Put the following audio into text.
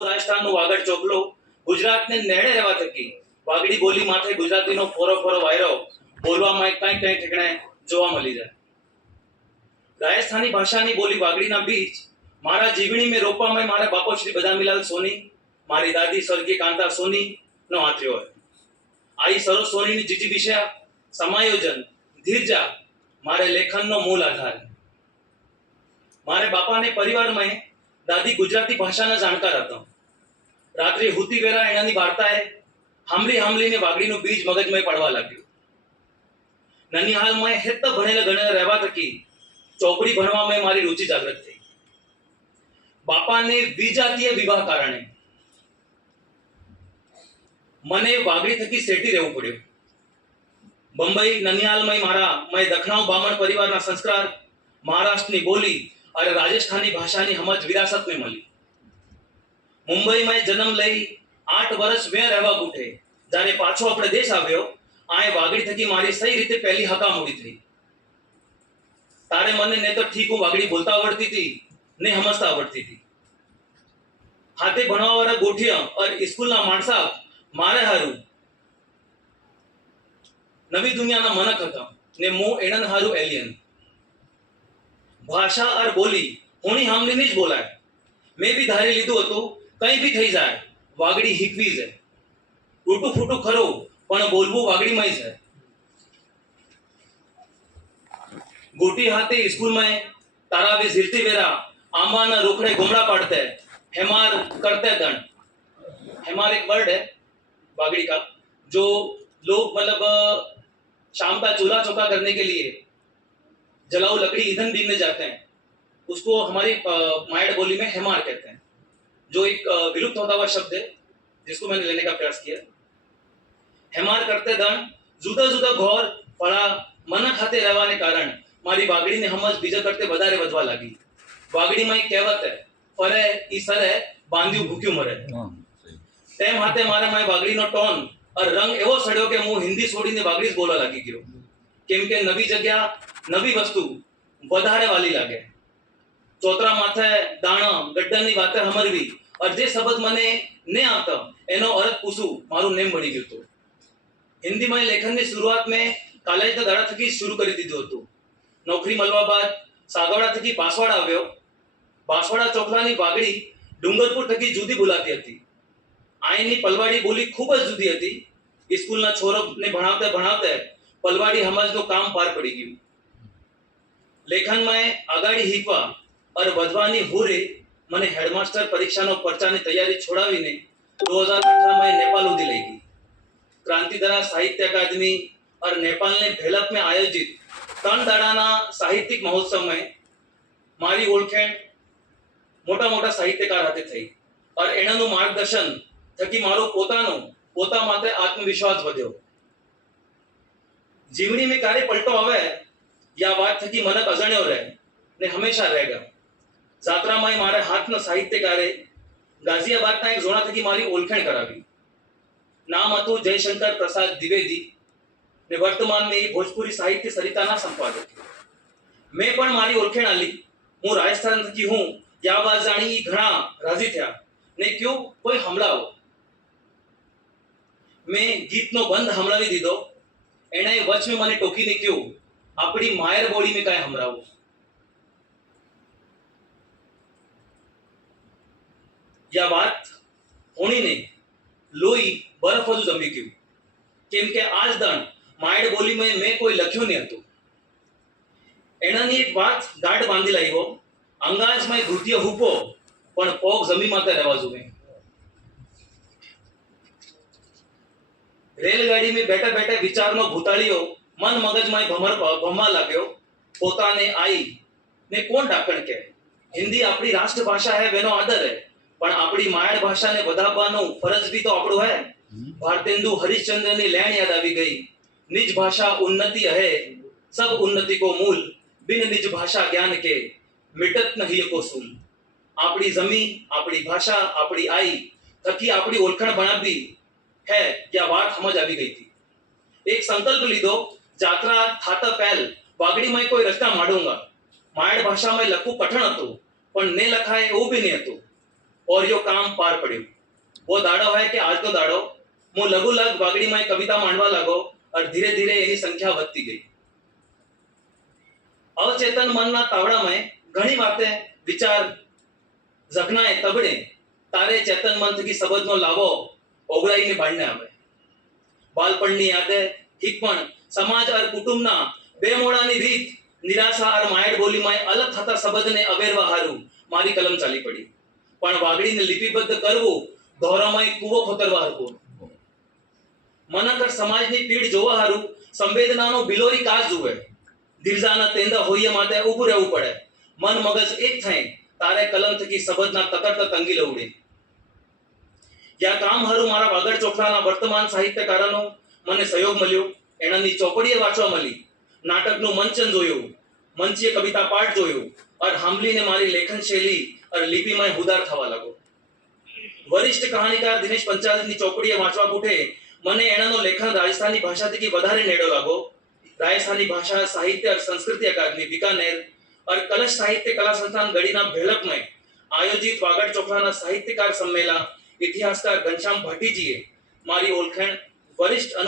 રાજસ્થાનનું વાગડ ચોકલો ગુજરાતને નેડે રહેવા થકી વાગડી બોલી માથે ગુજરાતીનો ફોરો ફોરો વાયરો બોલવામાં કંઈ કંઈ ઠેકણે જોવા મળી જાય. રાજસ્થાની ભાષાની બોલી વાગડીના બીજ મારા જીવણી મેં રોપવામાં મારા બાપો શ્રી બદામીલાલ સોની, મારી દાદી સ્વર્ગીય કાંતા સોની નો હાથ રહ્યો. આઈ સરો સોનીની જીજી વિષય સમાયોજન ધીરજા મારે લેખનનો મૂળ આધાર. મારે બાપાને પરિવારમાં દાદી ગુજરાતી ભાષાના જાણકાર હતા. રાત્રે હુતી વેરા એનાની વાર્તાએ હાંભળીને વાગડીનું બીજ મગજમાં પડવા લાગ્યું. નાની હાલમાં હેત ભણેલા ગણેલા રહેવા થકી ચોપડી ભણવામાં મારી રુચિ જાગૃત થઈ. બાપાને વિજાતીય વિવાહ કારણે મને વાગડી થકી સેટી રહેવું પડ્યું. બંબઈ નનિયાલમાં મેં દખણાવ બામણ પરિવારના સંસ્કાર, મહારાષ્ટ્રની બોલી અને રાજસ્થાની ભાષાની સમજ વિરાસત में મળી. મુંબઈમાં જન્મ લઈ 8 વર્ષ મેં રહેવા ઉઠે જ્યારે પાછો આપણે દેશ આવ્યો આય વાગડી થકી મારી સહી રીતે પહેલી હકામોડી થઈ. તારે મને ને તો ઠીક હું વાગડી બોલતા આવડતી હતી ને સમજતા આવડતી હતી. હાથે ભણવા વાળા ગોઠિયા और સ્કૂલના માણસા મારે હારું નવી દુનિયાના મનક હતા ને હું એનન હારું એલિયન. ભાષા और બોલી હોણી હામલીની જ બોલાય. મેં બી ધારી લીધું હતું કંઈ બી થઈ જાય વાગડી શીખવી છે. તૂટું ફૂટું ખરું પણ બોલવું વાગડીમાં છે. ગોટી હાથે સ્કૂલમાં તારાવી ઝીરતી વેરા આંબાના રૂખડે ઘુમડા પાડते हेमार करते दंड. हेमार एक वर्ड है वागड़ी का जो लोग मतलब शाम का चूल्हा चौका करने के लिए जलाऊ लकड़ी ईंधन बीनने जाते हैं उसको हमारी मायड़ बोली में हेमार कहते हैं जो एक विलुप्त होता हुआ शब्द है जिसको मैंने लेने का प्रयास किया. हेमार करते दंड जुदा जुदा घोर फड़ा मन खाते रहवाने कारण मारी वागड़ी ने समझ बीजा करते વધારે વધવા લાગી. વાગડીમાં એક કહેવત है ફરે ઈ સરે બાંધ્યું ભૂખ્યું મરે. તેમ હાથે મારા માં વાગડીનો ટોન और રંગ એવો સડ્યો કે હું હિન્દી છોડીને વાગડી જ બોલવા લાગી ગયો. કેમ કે નવી જગ્યા નવી વસ્તુ વધારે વાલી લાગે. ચોતરા માથે દાણા ગड्ढाની વાતે હમરવી और જે શબ્દ મને ને આવતો એનો અર્થ પૂછું મારું નેમ બની ગયું હતું. હિન્દીમાં લેખનની શરૂઆત મેં કોલેજના દાડા થકી શરૂ કરી દીધું હતું. નોકરી મળવા બાદ સાગવડા થકી બાંસવાડા આવ્યો. બાંસવાડા ચોકલાની વાગડી ડુંગરપુર થકી જુદી બોલાતી હતી. આયની પલવાડી બોલી ખૂબ જ જુદી હતી. સ્કૂલના છોરોને ભણાવતે પલવાડી સમજનું કામ પાર પડી ગયું. લેખનમાં આગાડી શીખવા और વધવાની હોરે મને હેડમાસ્ટર પરીક્ષાનો પરચાની તૈયારી છોડાવીને 2018 में नेपाल उदी लई गई. क्रांतिधरा साहित्य अकादमी और नेपाल ने भेलप में आयोजित 3 दाड़ाना साहित्यिक महोत्सव में मारी ओळखेण मोटा मोटा साहित्यकार हाथे थई और एनानु मार्गदर्शन थकी मारो पोता माटे आत्मविश्वास वध्यो. जीवनी में कार्य पलटो आवे या बात थकी मनक अजाण्यो रहे ने हमेशा रहेगा. जात्रा में मारे हाथना साहित्यकारे गाजियाबादना एक जोड़ा थकी मारी ओळखेण करावी. नाम હતું જયશંકર પ્રસાદ દ્વિવેદી ને વર્તમાન में भोजपुरी साहित्य सरिताना संपादक. मैं पण मारी ओळखेण आली. હું રાજસ્થાન થકી હું યા વાત જાણી ઘણા રાજી થયા ને ક્યું કોઈ હમલાવો. મેં ગીતનો બંધ હમણાવી દીધો. એણે વચ में મને ટોકીને ક્યું આપણી માયર બોડી में કાંઈ હમરાવો. या વાત હોણીને લોહી બરફ વધુ જમી ગયું. કેમ કે આજ દણ માયડ બોલીમાં મેં કોઈ લખ્યું નહીં હતું. એનાની એક વાત ગાઢ બાંધી લાવ્યો. અંગાજમાં ઘૂંટીએ હૂપો પણ પોગ જમી માથે રહેવા જોઈએ. રેલગાડી में બેઠા બેઠા વિચારનો ભૂતાળીઓ મન મગજમાં ભમવા લાગ્યો. પોતાને आई ને કોણ ડાકણ કે હિન્દી આપણી રાષ્ટ્રભાષા है વેનો આદર है પણ આપણી માયડ ભાષાને વધારવાનો ફરજ भी तो આપણો है. भारतेंदु हरिश्चंद्र ની લેણ યાદ આવી ગઈ. निज भाषा उन्नति है सब उन्नति को मूल बिन निज भाषा ज्ञान के मिटत नहीं को सूल. આપણી જમી આપણી ભાષા આપણી आई થકી આપણી ઓળખાણ બનાવી है या વાત સમજ આવી ગઈ હતી. એક સંકલ્પ લીધો જાત્રા થાતા પહેલ વાગડીમાં કોઈ રસ્તા માંડુંગા. માયડ ભાષામાં લખવું કઠણ હતું પણ ને લખાય એવું બી નહીં હતું. और यो काम पार पड़्યું. वो दाड़ो है कि आज तो दाड़ो હું લઘુલઘ વાગડીમાં એક કવિતા માંડવા લાગો और ધીરે ધીરે એની સંખ્યા વધતી ગઈ. અવચેતન મનના તાવડામાં ઘણી વાતે વિચાર જગનાએ તબડે તારે ચેતન મન થકી શબ્દનો લાવો ઓગળાઈને બાળને આવે. બાળપણની યાદે હિકપણ સમાજ और કુટુંબના બે મોડાની રીત નિરાશા और માયડ બોલીમાં અલગ થતા શબ્દને અવેરવા હારું મારી કલમ ચાલી પડી. પણ વાગડીને લિપિબદ્ધ કરવું દોરામાં કૂવો ખોતરવા હરવું. મનકર સમાજની પીડ જોવા હારું સંવેદનાનો બિલોરી કાચ જુએ. દિલજાના તેંદા હોઈએ માટે ઊભું રહેવું પડે. મન મગજ એક થાય તારે કલમ થકી શબ્દના તકડતા તંગી લવડે. યા કામ હારું મારા વાગડ ચોખલાના વર્તમાન સાહિત્યકારોનો મને સહયોગ મળ્યો. એનાની ચોપડીએ વાંચવા મળી. નાટકનું મંચન જોયું, મંચીય કવિતા પાઠ જોયું और હાંભળીને મારી લેખન શૈલી और લિપિમાં હુદાર થવા લાગો. વરિષ્ઠ કહાનીકાર દિનેશ પંચાલની ચોપડીએ વાંચવા પૂઠે મને એનાનો લેખન રાજસ્થાની ભાષા થકી વધારે નેડો લાગો. राजस्थानी भाषा साहित्य और संस्कृति अकादमी बीकानेर और कलश साहित्य कला संस्थान गढ़ीना भेलक में आयोजित वागड़ चोखलाना साहित्यकार सम्मेलन इतिहासकार घनश्याम भाटीजीए मारी ओळखेण वरिष्ठ